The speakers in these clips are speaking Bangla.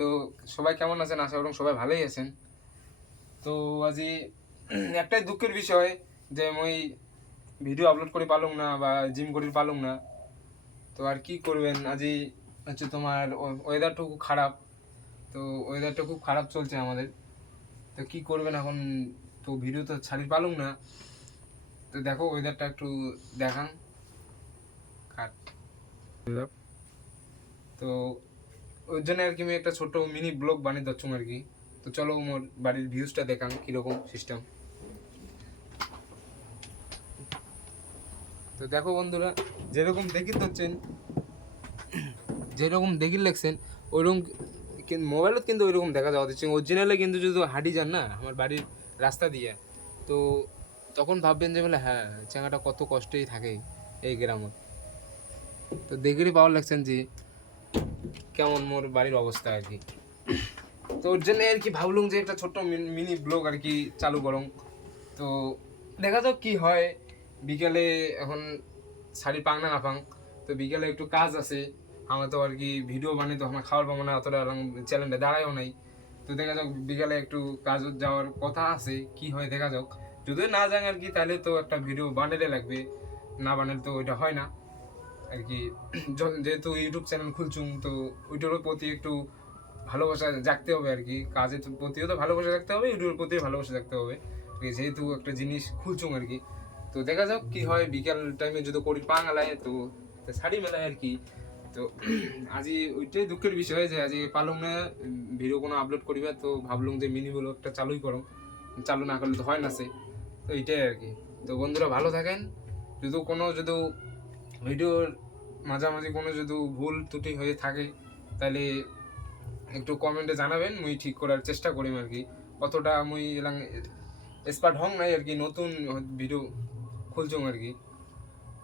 তো সবাই কেমন আছেন? আশা করি সবাই ভালোই আছেন। তো আজি একটাই দুঃখের বিষয় যে মই ভিডিও আপলোড করে পারলাম না বা জিম করে পারলাম না। তো আর কি করবেন, আজি হচ্ছে তোমার ওয়েদারটা খুব খারাপ। তো ওয়েদারটা খুব খারাপ চলছে আমাদের। তো কি করবেন এখন, তো ভিডিও তো ছাড়ি পারলাম না। তো দেখো ওয়েদারটা একটু দেখান। তো ওই জন্য আর কি আমি একটা ছোট মিনি ব্লগ বানিয়ে দিচ্ছি আর কি। তো চলো মোর বাড়ির ভিউজটা দেখান কীরকম সিস্টেম। তো দেখো বন্ধুরা, যেরকম দেখি ধরছেন, যেরকম দেখি লেখছেন ওইরকম কিন্তু মোবাইলত কিন্তু ওইরকম দেখা যাওয়া দিচ্ছে। অরিজিনালে কিন্তু যদি হাঁটি যান না আমার বাড়ির রাস্তা দিয়ে, তো তখন ভাববেন যে বলে হ্যাঁ চেঙ্গাটা কত কষ্টেই থাকে এই গ্রামে। তো দেখেই পাওয়ার লাগছেন যে কেমন মোর বাড়ির অবস্থা আর কি। তো ওর জন্য আর কি ভাবলুম যে একটা ছোট্ট মিনি ব্লগ আর কি চালু করুন। তো দেখা যাক কি হয়। বিকেলে এখন শাড়ি পাং না পাং, তো বিকেলে একটু কাজ আছে আমার। তো আর কি ভিডিও বানিয়ে তো আমার খাওয়ার পাবো না, অতটা চ্যানেলটা দাঁড়ায়ও নাই। তো দেখা যাক বিকেলে একটু কাজ যাওয়ার কথা আছে, কি হয় দেখা যাক। যদি না যান আর কি তাহলে তো একটা ভিডিও বানাতে লাগবে, না বানালে তো ওইটা হয় না আর কি। যেহেতু ইউটিউব চ্যানেল খুলছুম, তো ওইটার প্রতি একটু ভালোবাসা জাগতে হবে আর কি। কাজের প্রতিও তো ভালোবাসা রাখতে হবে, ইউটিউবের প্রতিও ভালোবাসা রাখতে হবে, যেহেতু একটা জিনিস খুলছুম আর কি। তো দেখা যাক কি হয়, বিকেল টাইমে যদি করি পাঙালায় তো শাড়ি মেলায় আর কি। তো আজি ওইটাই দুঃখের বিষয় যে আজি পারলাম না ভিডিও কোনো আপলোড করিবা। তো ভাবলাম যে মিনি ব্লগটা চালুই করো, চালু না করলে তো হয় না সে। তো এইটাই আর কি। তো বন্ধুরা ভালো থাকেন। যদি ভিডিওর মাঝামাঝি কোনো যদি ভুল ত্রুটি হয়ে থাকে তাহলে একটু কমেন্টে জানাবেন, মুই ঠিক করার চেষ্টা করিম আর কি। অতটা মুই এলাম এক্সপার্ট হং নাই আর কি, নতুন ভিডিও খুলছুম আর কি।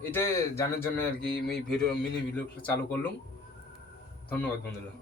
এটাই জানার জন্য আর কি মুই মিনি ভিডিও চালু করলাম। ধন্যবাদ বন্ধুরা।